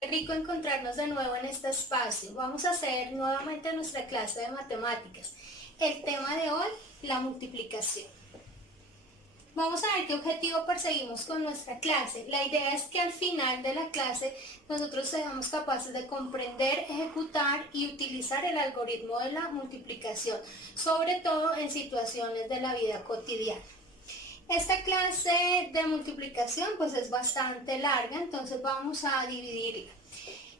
Qué rico encontrarnos de nuevo en este espacio. Vamos a hacer nuevamente nuestra clase de matemáticas. El tema de hoy, la multiplicación. Vamos a ver qué objetivo perseguimos con nuestra clase. La idea es que al final de la clase nosotros seamos capaces de comprender, ejecutar y utilizar el algoritmo de la multiplicación, sobre todo en situaciones de la vida cotidiana. Esta clase de multiplicación pues es bastante larga, entonces vamos a dividirla.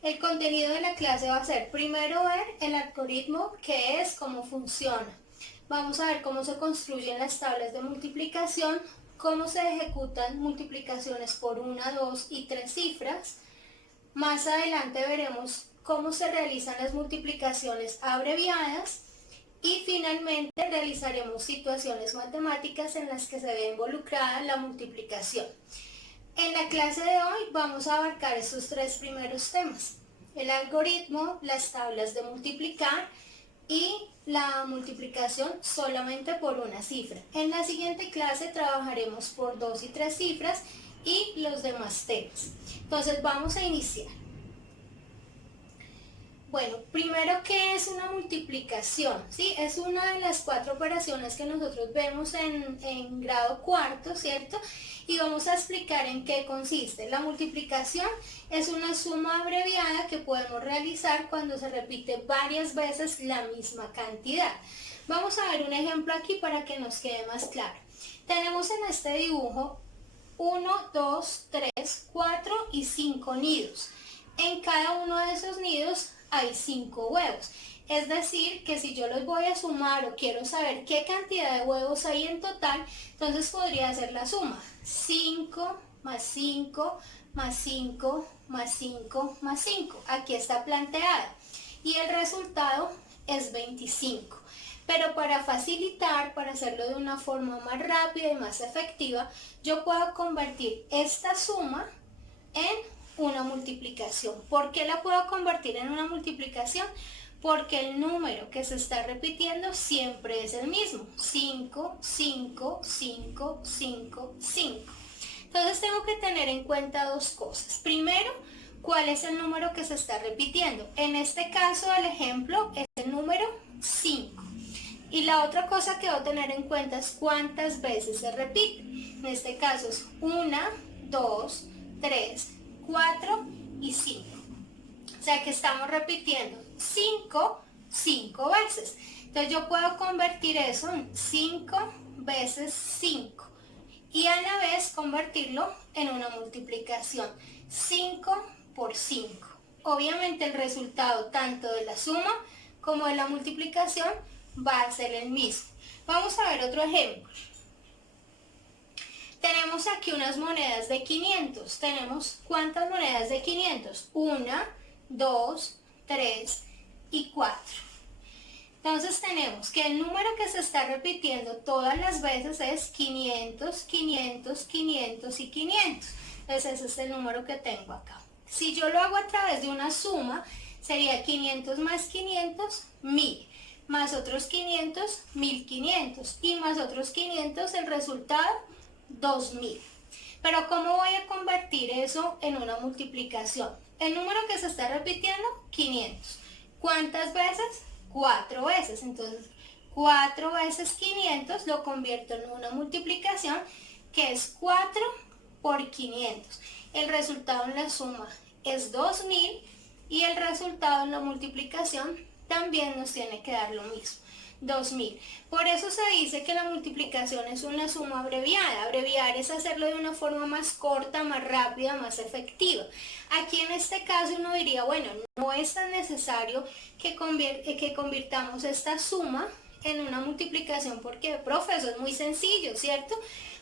El contenido de la clase va a ser primero ver el algoritmo, qué es, cómo funciona. Vamos a ver cómo se construyen las tablas de multiplicación, cómo se ejecutan multiplicaciones por 1, 2 y 3 cifras. Más adelante veremos cómo se realizan las multiplicaciones abreviadas. Y finalmente realizaremos situaciones matemáticas en las que se ve involucrada la multiplicación. En la clase de hoy vamos a abarcar estos tres primeros temas: el algoritmo, las tablas de multiplicar y la multiplicación solamente por una cifra. En la siguiente clase trabajaremos por 2 y 3 cifras y los demás temas. Entonces vamos a iniciar. Bueno, primero, ¿qué es una multiplicación? ¿Sí? Es una de las 4 operaciones que nosotros vemos en grado cuarto, ¿cierto? Y vamos a explicar en qué consiste. La multiplicación es una suma abreviada que podemos realizar cuando se repite varias veces la misma cantidad. Vamos a ver un ejemplo aquí para que nos quede más claro. Tenemos en este dibujo 1, 2, 3, 4 y 5 nidos. En cada uno de esos nidos hay 5 huevos. Es decir, que si yo los voy a sumar o quiero saber qué cantidad de huevos hay en total, entonces podría hacer la suma. 5 más 5 más 5 más 5 más 5. Aquí está planteada. Y el resultado es 25. Pero para facilitar, para hacerlo de una forma más rápida y más efectiva, yo puedo convertir esta suma en una multiplicación. ¿Por qué la puedo convertir en una multiplicación? Porque el número que se está repitiendo siempre es el mismo: 5, 5, 5, 5, 5. Entonces tengo que tener en cuenta dos cosas. Primero, ¿cuál es el número que se está repitiendo? En este caso del ejemplo es el número 5. Y la otra cosa que debo tener en cuenta es cuántas veces se repite. En este caso es 1, 2, 3, 4 y 5. O sea que estamos repitiendo 5 veces. Entonces yo puedo convertir eso en 5 veces 5 y a la vez convertirlo en una multiplicación: 5 por 5. Obviamente el resultado tanto de la suma como de la multiplicación va a ser el mismo. Vamos a ver otro ejemplo. Tenemos aquí unas monedas de 500. Tenemos ¿cuántas monedas de 500? 1, 2, 3 y 4. Entonces tenemos que el número que se está repitiendo todas las veces es 500, 500, 500 y 500. Entonces ese es el número que tengo acá. Si yo lo hago a través de una suma, sería 500 más 500, 1000. Más otros 500, 1500. Y más otros 500, el resultado 2000. Pero ¿cómo voy a convertir eso en una multiplicación? El número que se está repitiendo, 500. ¿Cuántas veces? 4 veces. Entonces 4 veces 500 lo convierto en una multiplicación que es 4 por 500. El resultado en la suma es 2000 y el resultado en la multiplicación también nos tiene que dar lo mismo: 2000. Por eso se dice que la multiplicación es una suma abreviada. Abreviar es hacerlo de una forma más corta, más rápida, más efectiva. Aquí en este caso uno diría, bueno, no es tan necesario que convirtamos esta suma en una multiplicación porque, profe, eso es muy sencillo, ¿cierto?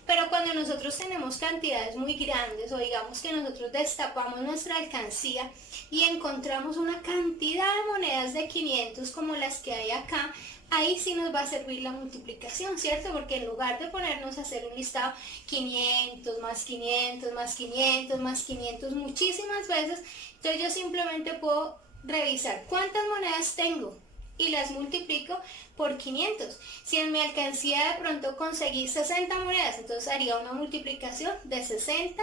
Pero cuando nosotros tenemos cantidades muy grandes, o digamos que nosotros destapamos nuestra alcancía y encontramos una cantidad de monedas de 500 como las que hay acá, ahí sí nos va a servir la multiplicación, ¿cierto? Porque en lugar de ponernos a hacer un listado 500 más 500 más 500 más 500 muchísimas veces, entonces yo simplemente puedo revisar cuántas monedas tengo y las multiplico por 500. Si en mi alcancía de pronto conseguí 60 monedas, entonces haría una multiplicación de 60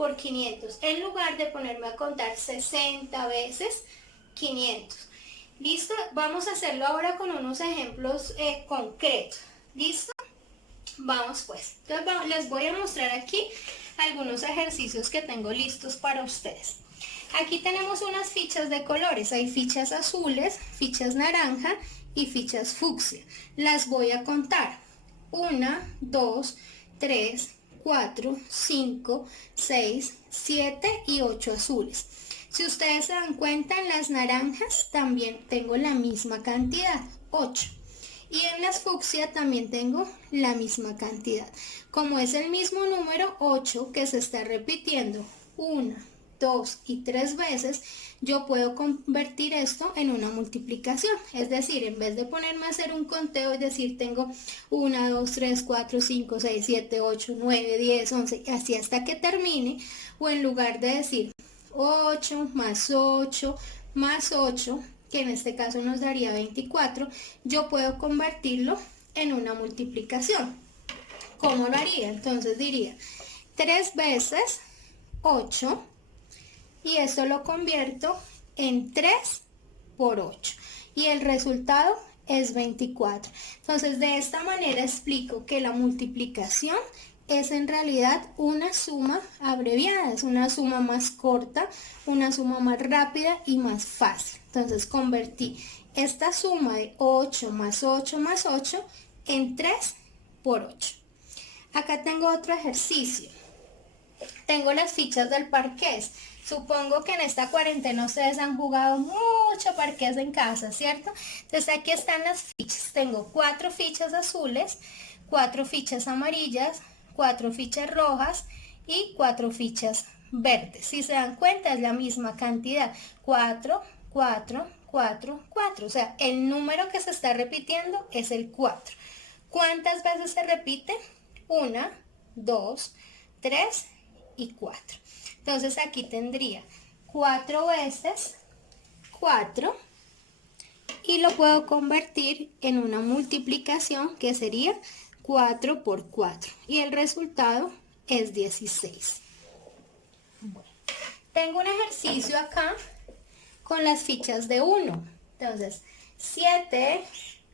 por 500, en lugar de ponerme a contar 60 veces 500. ¿Listo? Vamos a hacerlo ahora con unos ejemplos concretos. ¿Listo? Vamos pues. Entonces les voy a mostrar aquí algunos ejercicios que tengo listos para ustedes. Aquí tenemos unas fichas de colores. Hay fichas azules, fichas naranja y fichas fucsia. Las voy a contar. 1, 2, 3, 4, 5, 6, 7 y 8 azules. Si ustedes se dan cuenta, en las naranjas también tengo la misma cantidad, 8. Y en las fucsia también tengo la misma cantidad. Como es el mismo número 8 que se está repitiendo 1, 2 y 3 veces, yo puedo convertir esto en una multiplicación. Es decir, en vez de ponerme a hacer un conteo y decir tengo 1, 2, 3, 4, 5, 6, 7, 8, 9, 10, 11, así hasta que termine, o en lugar de decir 8 más 8 más 8, que en este caso nos daría 24, yo puedo convertirlo en una multiplicación. ¿Cómo lo haría? Entonces diría 3 veces 8 y esto lo convierto en 3 por 8 y el resultado es 24. Entonces de esta manera explico que la multiplicación es en realidad una suma abreviada, es una suma más corta, una suma más rápida y más fácil. Entonces convertí esta suma de 8 más 8 más 8 en 3 por 8. Acá tengo otro ejercicio. Tengo las fichas del parqués. Supongo que en esta cuarentena ustedes han jugado mucho parqués en casa, ¿cierto? Entonces aquí están las fichas. Tengo 4 fichas azules, 4 fichas amarillas, 4 fichas rojas y 4 fichas verdes. Si se dan cuenta es la misma cantidad, 4, 4, 4, 4. O sea, el número que se está repitiendo es el 4. ¿Cuántas veces se repite? 1, 2, 3 y 4. Entonces aquí tendría 4 veces 4 y lo puedo convertir en una multiplicación que sería 4 por 4 y el resultado es 16. Bueno, tengo un ejercicio acá con las fichas de 1. Entonces 7,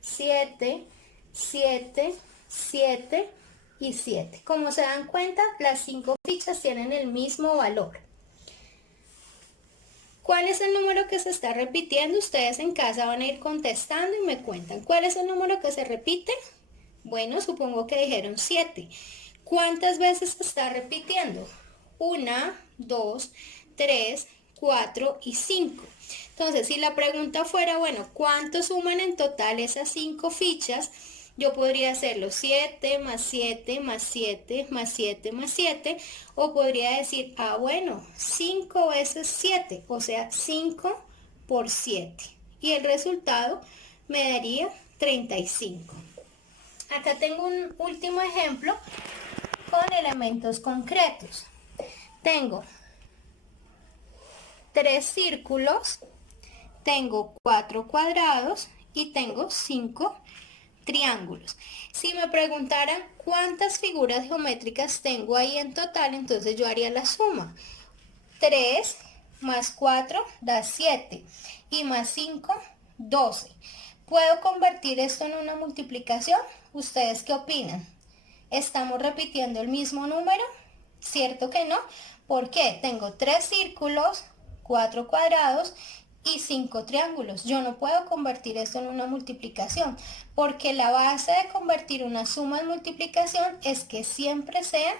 7, 7, 7 y 7. Como se dan cuenta, las 5 fichas tienen el mismo valor. ¿Cuál es el número que se está repitiendo? Ustedes en casa van a ir contestando y me cuentan. ¿Cuál es el número que se repite? Bueno, supongo que dijeron 7. ¿Cuántas veces se está repitiendo? 1, 2, 3, 4 y 5. Entonces, si la pregunta fuera, bueno, ¿cuánto suman en total esas 5 fichas? Yo podría hacerlo 7 más 7 más 7 más 7 más 7, o podría decir, bueno, 5 veces 7, o sea, 5 por 7. Y el resultado me daría 35. Acá tengo un último ejemplo con elementos concretos. Tengo 3 círculos, tengo 4 cuadrados y tengo 5 triángulos. Si me preguntaran cuántas figuras geométricas tengo ahí en total, entonces yo haría la suma. 3 más 4 da 7 y más 5, 12. ¿Puedo convertir esto en una multiplicación? ¿Ustedes qué opinan? ¿Estamos repitiendo el mismo número? ¿Cierto que no? ¿Por qué? Tengo 3 círculos, 4 cuadrados y 5 triángulos. Yo no puedo convertir esto en una multiplicación, porque la base de convertir una suma en multiplicación es que siempre sea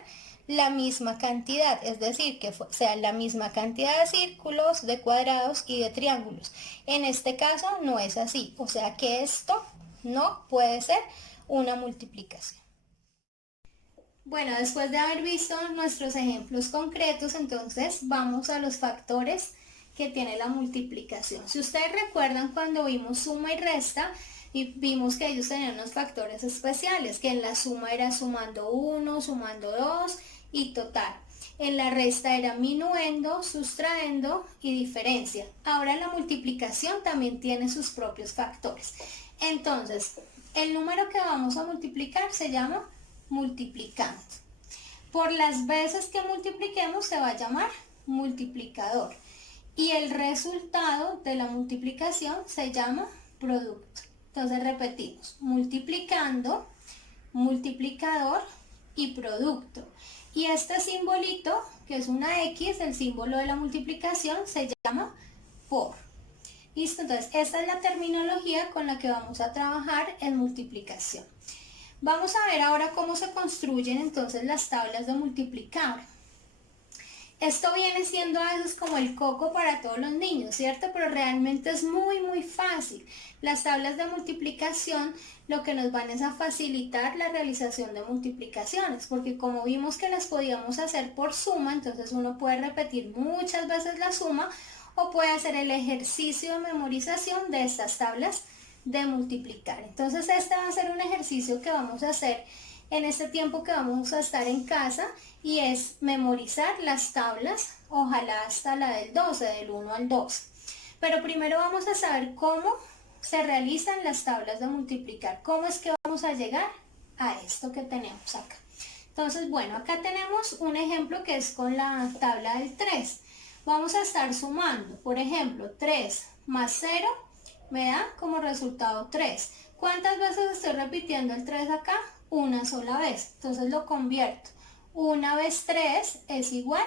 la misma cantidad, es decir, que sea la misma cantidad de círculos, de cuadrados y de triángulos. En este caso no es así, o sea que esto no puede ser una multiplicación. Bueno, después de haber visto nuestros ejemplos concretos, entonces vamos a los factores que tiene la multiplicación. Si ustedes recuerdan, cuando vimos suma y resta, y vimos que ellos tenían unos factores especiales, que en la suma era sumando 1, sumando 2 y total. En la resta era minuendo, sustraendo y diferencia. Ahora la multiplicación también tiene sus propios factores. Entonces, el número que vamos a multiplicar se llama multiplicando. por las veces que multipliquemos se va a llamar multiplicador. Y el resultado de la multiplicación se llama producto. Entonces repetimos, multiplicando, multiplicador y producto. Y este simbolito, que es una X, el símbolo de la multiplicación, se llama por. ¿Listo? Entonces, esta es la terminología con la que vamos a trabajar en multiplicación. Vamos a ver ahora cómo se construyen entonces las tablas de multiplicar. Esto viene siendo a veces como el coco para todos los niños, ¿cierto? Pero realmente es muy fácil. Las tablas de multiplicación lo que nos van es a facilitar la realización de multiplicaciones, porque como vimos que las podíamos hacer por suma, entonces uno puede repetir muchas veces la suma o puede hacer el ejercicio de memorización de estas tablas de multiplicar. Entonces este va a ser un ejercicio que vamos a hacer en este tiempo que vamos a estar en casa y es memorizar las tablas, ojalá hasta la del 12, del 1 al 12. Pero primero vamos a saber cómo se realizan las tablas de multiplicar, cómo es que vamos a llegar a esto que tenemos acá. Entonces, bueno, acá tenemos un ejemplo que es con la tabla del 3. Vamos a estar sumando, por ejemplo, 3 más 0 me da como resultado 3. ¿Cuántas veces estoy repitiendo el 3 acá? Una sola vez. Entonces lo convierto. Una vez 3 es igual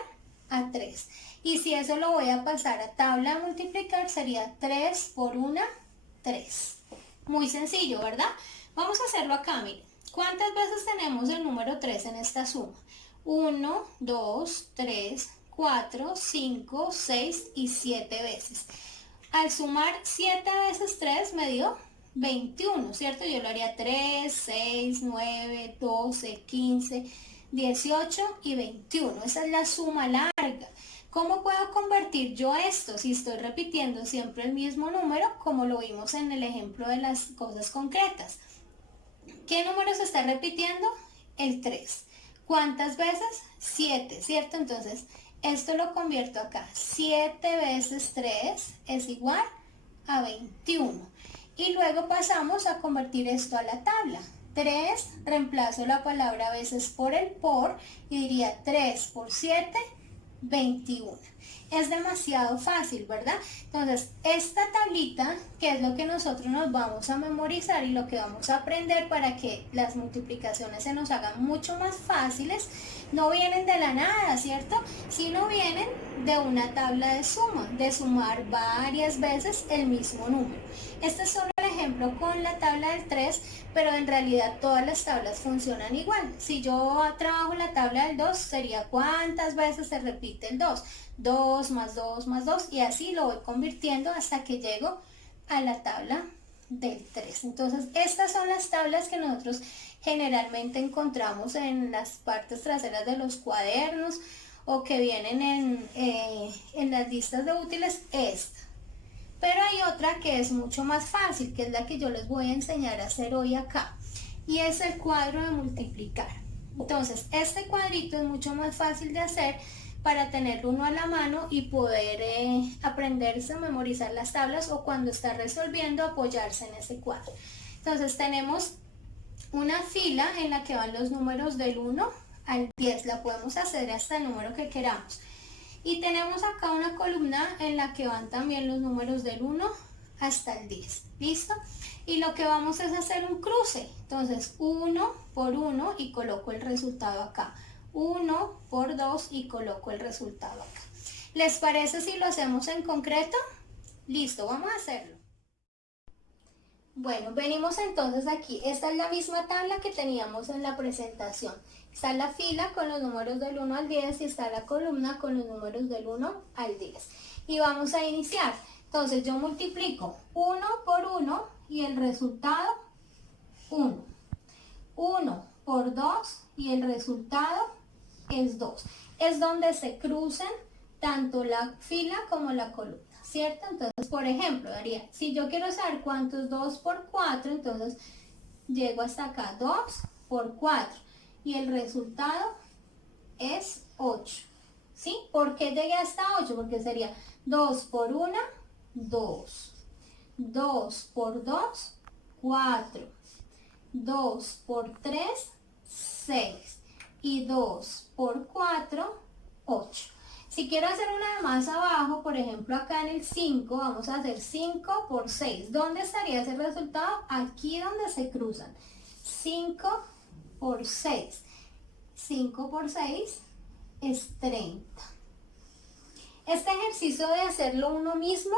a 3. Y si eso lo voy a pasar a tabla de multiplicar, sería 3 por 1, 3. Muy sencillo, ¿verdad? Vamos a hacerlo acá, miren. ¿Cuántas veces tenemos el número 3 en esta suma? 1, 2, 3, 4, 5, 6 y 7 veces. Al sumar 7 veces 3 me dio 21, ¿cierto? Yo lo haría 3, 6, 9, 12, 15, 18 y 21. Esa es la suma larga. ¿Cómo puedo convertir yo esto si estoy repitiendo siempre el mismo número, como lo vimos en el ejemplo de las cosas concretas? ¿Qué número se está repitiendo? El 3. ¿Cuántas veces? 7, ¿cierto? Entonces, esto lo convierto acá. 7 veces 3 es igual a 21. Y luego pasamos a convertir esto a la tabla. 3, reemplazo la palabra veces por el por y diría 3 por 7, 21. Es demasiado fácil, ¿verdad? Entonces, esta tablita, que es lo que nosotros nos vamos a memorizar y lo que vamos a aprender para que las multiplicaciones se nos hagan mucho más fáciles, no vienen de la nada, ¿cierto? Sino vienen de una tabla de suma, de sumar varias veces el mismo número. Este es solo el ejemplo con la tabla del 3, pero en realidad todas las tablas funcionan igual. Si yo trabajo la tabla del 2, sería cuántas veces se repite el 2. 2 más 2 más 2 y así lo voy convirtiendo hasta que llego a la tabla del 3. Entonces, estas son las tablas que nosotros generalmente encontramos en las partes traseras de los cuadernos o que vienen en las listas de útiles, esta. Pero hay otra que es mucho más fácil, que es la que yo les voy a enseñar a hacer hoy acá. Y es el cuadro de multiplicar. Entonces, este cuadrito es mucho más fácil de hacer para tenerlo uno a la mano y poder aprenderse, memorizar las tablas o cuando está resolviendo apoyarse en ese cuadro. Entonces tenemos una fila en la que van los números del 1 al 10, la podemos hacer hasta el número que queramos. Y tenemos acá una columna en la que van también los números del 1 hasta el 10, ¿listo? Y lo que vamos es hacer un cruce, entonces 1 por 1 y coloco el resultado acá. 1 por 2 y coloco el resultado acá. ¿Les parece si lo hacemos en concreto? Listo, vamos a hacerlo. Bueno, venimos entonces aquí. Esta es la misma tabla que teníamos en la presentación. Está la fila con los números del 1 al 10 y está la columna con los números del 1 al 10. Y vamos a iniciar. Entonces yo multiplico 1 por 1 y el resultado 1. 1 por 2 y el resultado es 2. Es donde se cruzan tanto la fila como la columna, ¿cierto? Entonces, por ejemplo, daría, si yo quiero saber cuánto es 2 por 4, entonces llego hasta acá, 2 por 4. Y el resultado es 8, ¿sí? ¿Por qué llegué hasta 8? Porque sería 2 por 1, 2. 2 por 2, 4. 2 por 3, 6. y 2 por 4, 8. Si quiero hacer una de más abajo, por ejemplo acá en el 5, vamos a hacer 5 por 6. ¿Dónde estaría ese resultado? Aquí donde se cruzan. 5 por 6. 5 por 6 es 30. Este ejercicio de hacerlo uno mismo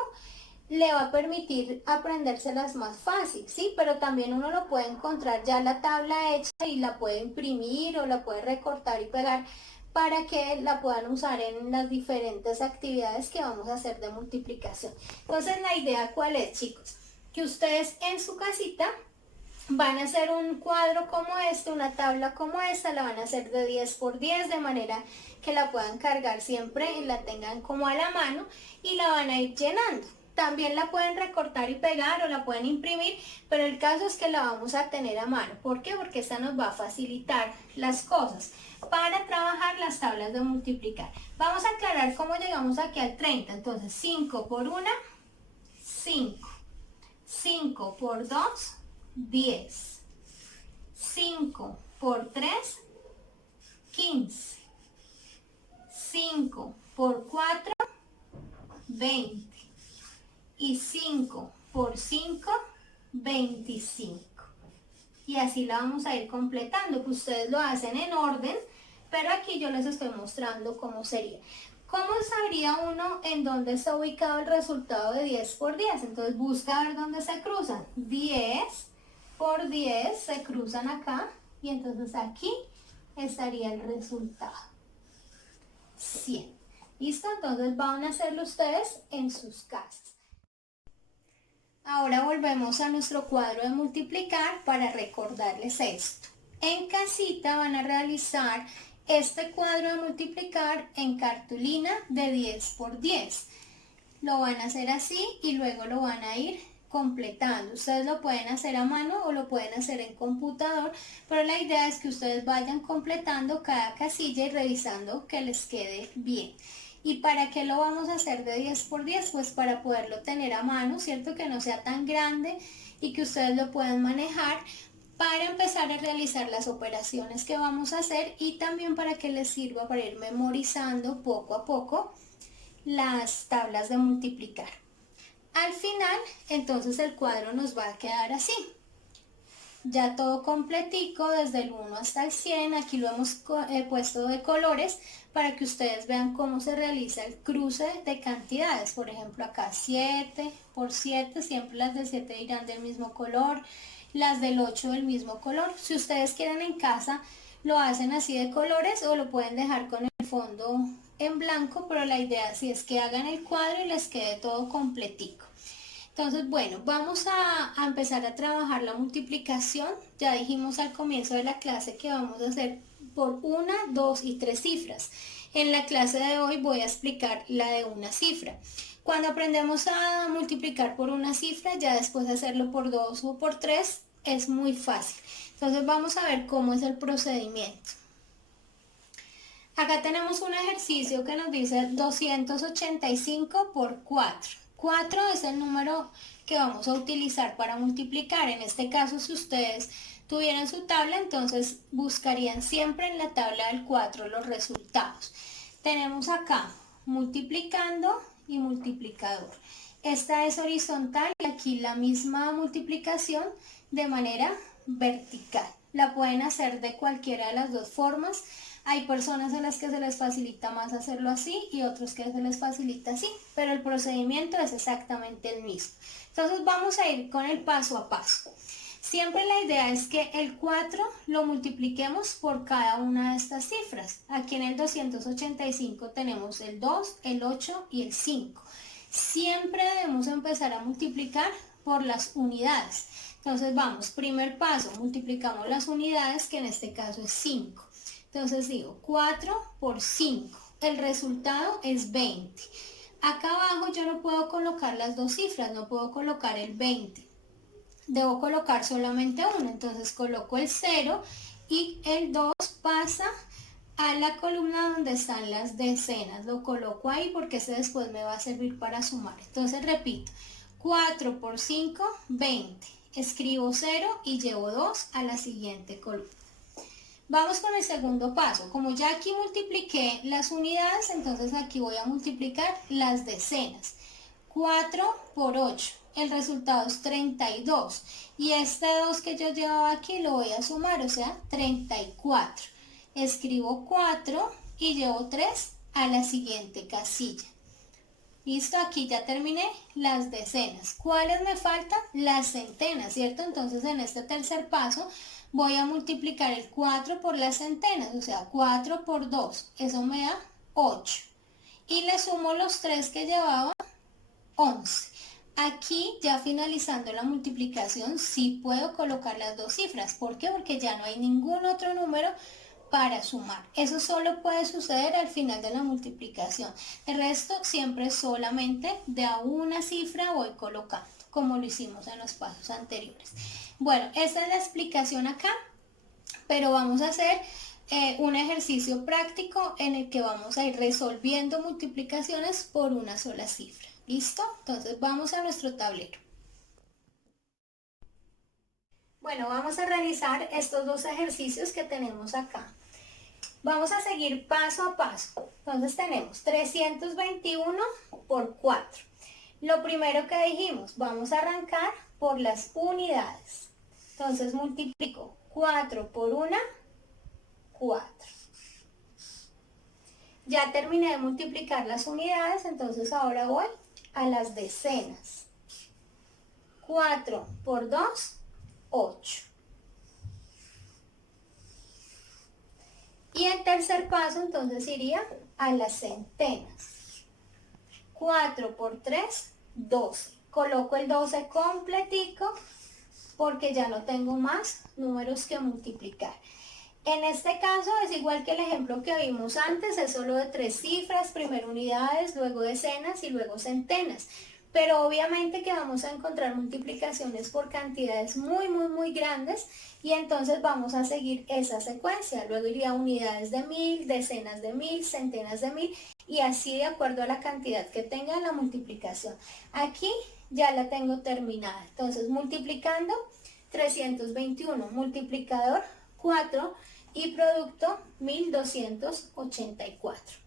le va a permitir aprendérselas más fácil, ¿sí? Pero también uno lo puede encontrar ya la tabla hecha y la puede imprimir o la puede recortar y pegar para que la puedan usar en las diferentes actividades que vamos a hacer de multiplicación. Entonces, la idea, ¿cuál es, chicos? Que ustedes en su casita van a hacer un cuadro como este, una tabla como esta, la van a hacer de 10 por 10 de manera que la puedan cargar siempre y la tengan como a la mano y la van a ir llenando. También la pueden recortar y pegar o la pueden imprimir, pero el caso es que la vamos a tener a mano. ¿Por qué? Porque esta nos va a facilitar las cosas para trabajar las tablas de multiplicar. Vamos a aclarar cómo llegamos aquí al 30. Entonces 5 por 1, 5. 5 por 2, 10. 5 por 3, 15. 5 por 4, 20. Y 5 por 5, 25. Y así la vamos a ir completando, que ustedes lo hacen en orden, pero aquí yo les estoy mostrando cómo sería. ¿Cómo sabría uno en dónde está ubicado el resultado de 10 por 10? Entonces busca ver dónde se cruzan. 10 por 10 se cruzan acá y entonces aquí estaría el resultado. 100. ¿Listo? Entonces van a hacerlo ustedes en sus casas. Ahora volvemos a nuestro cuadro de multiplicar para recordarles esto. En casita van a realizar este cuadro de multiplicar en cartulina de 10 por 10. Lo van a hacer así y luego lo van a ir completando. Ustedes lo pueden hacer a mano o lo pueden hacer en computador, pero la idea es que ustedes vayan completando cada casilla y revisando que les quede bien. ¿Y para qué lo vamos a hacer de 10 por 10? Pues para poderlo tener a mano, ¿cierto? Que no sea tan grande y que ustedes lo puedan manejar para empezar a realizar las operaciones que vamos a hacer y también para que les sirva para ir memorizando poco a poco las tablas de multiplicar. Al final, entonces el cuadro nos va a quedar así. Ya todo completico, desde el 1 hasta el 100, aquí lo hemos puesto de colores para que ustedes vean cómo se realiza el cruce de cantidades. Por ejemplo, acá 7 por 7, siempre las de 7 irán del mismo color, las del 8 del mismo color. Si ustedes quieren en casa, lo hacen así de colores o lo pueden dejar con el fondo en blanco, pero la idea sí es que hagan el cuadro y les quede todo completico. Entonces, bueno, vamos a empezar a trabajar la multiplicación. Ya dijimos al comienzo de la clase que vamos a hacer por 1, 2 y 3 cifras. En la clase de hoy voy a explicar la de una cifra. Cuando aprendemos a multiplicar por una cifra, ya después de hacerlo por 2 o por 3, es muy fácil. Entonces vamos a ver cómo es el procedimiento. Acá tenemos un ejercicio que nos dice 285 por 4. 4 es el número que vamos a utilizar para multiplicar. En este caso, si ustedes tuvieran su tabla, entonces buscarían siempre en la tabla del 4 los resultados. Tenemos acá multiplicando y multiplicador. Esta es horizontal y aquí la misma multiplicación de manera vertical. La pueden hacer de cualquiera de las dos formas. Hay personas a las que se les facilita más hacerlo así y otros que se les facilita así, pero el procedimiento es exactamente el mismo. Entonces vamos a ir con el paso a paso. Siempre la idea es que el 4 lo multipliquemos por cada una de estas cifras. Aquí en el 285 tenemos el 2, el 8 y el 5. Siempre debemos empezar a multiplicar por las unidades. Entonces vamos, primer paso, multiplicamos las unidades, que en este caso es 5. Entonces digo 4 por 5, el resultado es 20. Acá abajo yo no puedo colocar las dos cifras, no puedo colocar el 20. Debo colocar solamente uno, entonces coloco el 0 y el 2 pasa a la columna donde están las decenas. Lo coloco ahí porque ese después me va a servir para sumar. Entonces repito, 4 por 5, 20. Escribo 0 y llevo 2 a la siguiente columna. Vamos con el segundo paso. Como ya aquí multipliqué las unidades, entonces aquí voy a multiplicar las decenas. 4 por 8. El resultado es 32. Y este 2 que yo llevaba aquí lo voy a sumar, o sea, 34. Escribo 4 y llevo 3 a la siguiente casilla. Listo, aquí ya terminé las decenas. ¿Cuáles me faltan? Las centenas, ¿cierto? Entonces en este tercer paso voy a multiplicar el 4 por las centenas, o sea, 4 por 2, eso me da 8. Y le sumo los 3 que llevaba, 11. Aquí ya finalizando la multiplicación sí puedo colocar las dos cifras. ¿Por qué? Porque ya no hay ningún otro número para sumar. Eso solo puede suceder al final de la multiplicación. El resto siempre solamente de a una cifra voy colocando, como lo hicimos en los pasos anteriores. Bueno, esta es la explicación acá, pero vamos a hacer un ejercicio práctico en el que vamos a ir resolviendo multiplicaciones por una sola cifra. ¿Listo? Entonces vamos a nuestro tablero. Bueno, vamos a realizar estos dos ejercicios que tenemos acá. Vamos a seguir paso a paso. Entonces tenemos 321 por 4. Lo primero que dijimos, vamos a arrancar por las unidades. Entonces multiplico 4 por 1, 4. Ya terminé de multiplicar las unidades, entonces ahora voy a las decenas. 4 por 2, 8. Y el tercer paso entonces iría a las centenas. 4 por 3, 12. Coloco el 12 completico porque ya no tengo más números que multiplicar. En este caso es igual que el ejemplo que vimos antes, es solo de 3 cifras, primero unidades, luego decenas y luego centenas. Pero obviamente que vamos a encontrar multiplicaciones por cantidades muy grandes y entonces vamos a seguir esa secuencia. Luego iría unidades de 1000, decenas de 1000, centenas de 1000 y así de acuerdo a la cantidad que tenga la multiplicación. Aquí ya la tengo terminada. Entonces multiplicando 321, multiplicador 4 y producto 1284.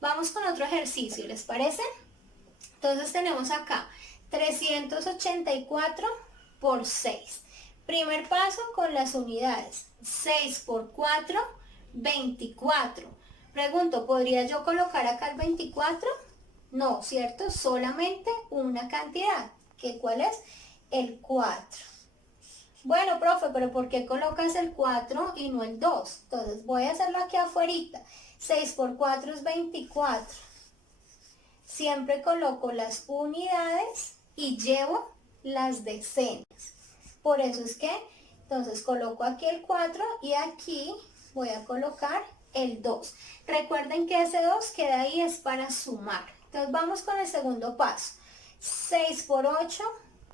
Vamos con otro ejercicio, ¿les parece? Entonces tenemos acá 384 por 6. Primer paso con las unidades. 6 por 4, 24. Pregunto, ¿podría yo colocar acá el 24? No, ¿cierto? Solamente una cantidad. ¿Qué cuál es? El 4. Bueno, profe, pero ¿por qué colocas el 4 y no el 2? Entonces voy a hacerlo aquí afuera. 6 por 4 es 24. Siempre coloco las unidades y llevo las decenas. Por eso es que, entonces coloco aquí el 4 y aquí voy a colocar el 2. Recuerden que ese 2 queda ahí es para sumar. Entonces vamos con el segundo paso. 6 por 8,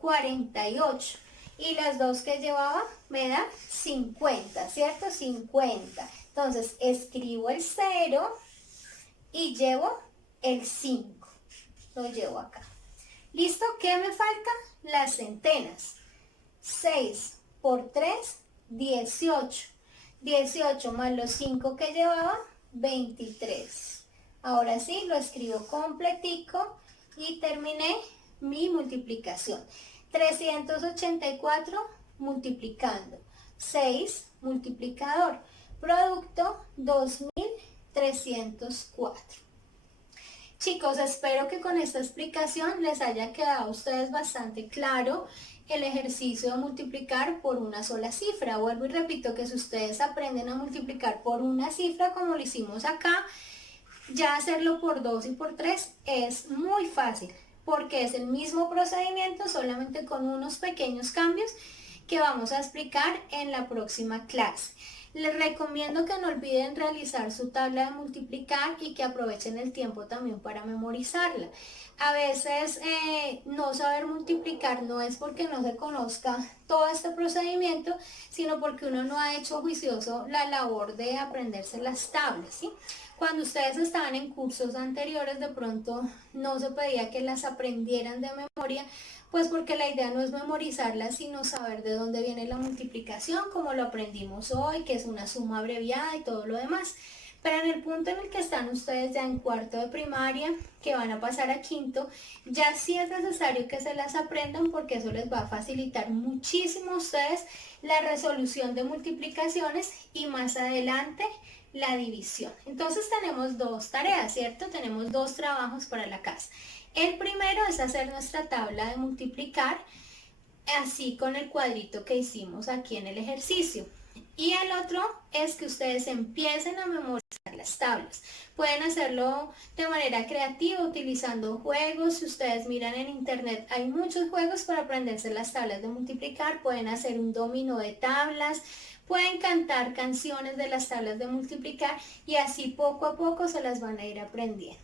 48. Y las dos que llevaba me dan 50, ¿cierto? 50. Entonces escribo el 0 y llevo el 5. Lo llevo acá. ¿Listo? ¿Qué me falta? Las centenas. 6 por 3, 18. 18 más los 5 que llevaba, 23. Ahora sí, lo escribo completico y terminé mi multiplicación. 384 multiplicando. 6 multiplicador. Producto 2304. Chicos, espero que con esta explicación les haya quedado a ustedes bastante claro el ejercicio de multiplicar por una sola cifra. Vuelvo y repito que si ustedes aprenden a multiplicar por una cifra como lo hicimos acá, ya hacerlo por 2 y por 3 es muy fácil porque es el mismo procedimiento solamente con unos pequeños cambios que vamos a explicar en la próxima clase. Les recomiendo que no olviden realizar su tabla de multiplicar y que aprovechen el tiempo también para memorizarla. A veces no saber multiplicar no es porque no se conozca todo este procedimiento, sino porque uno no ha hecho juicioso la labor de aprenderse las tablas, ¿sí? Cuando ustedes estaban en cursos anteriores, de pronto no se pedía que las aprendieran de memoria, pues porque la idea no es memorizarlas, sino saber de dónde viene la multiplicación, como lo aprendimos hoy, que es una suma abreviada y todo lo demás. Pero en el punto en el que están ustedes ya en cuarto de primaria, que van a pasar a quinto, ya sí es necesario que se las aprendan porque eso les va a facilitar muchísimo a ustedes la resolución de multiplicaciones y más adelante la división. Entonces tenemos dos tareas, ¿cierto? Tenemos dos trabajos para la casa. El primero es hacer nuestra tabla de multiplicar, así con el cuadrito que hicimos aquí en el ejercicio. Y el otro es que ustedes empiecen a memorizar las tablas. Pueden hacerlo de manera creativa utilizando juegos. Si ustedes miran en internet hay muchos juegos para aprenderse las tablas de multiplicar. Pueden hacer un dominó de tablas, pueden cantar canciones de las tablas de multiplicar y así poco a poco se las van a ir aprendiendo.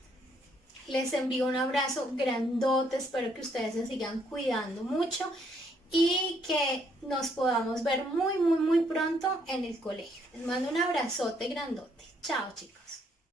Les envío un abrazo grandote, espero que ustedes se sigan cuidando mucho y que nos podamos ver muy pronto en el colegio. Les mando un abrazote grandote. Chao, chicos.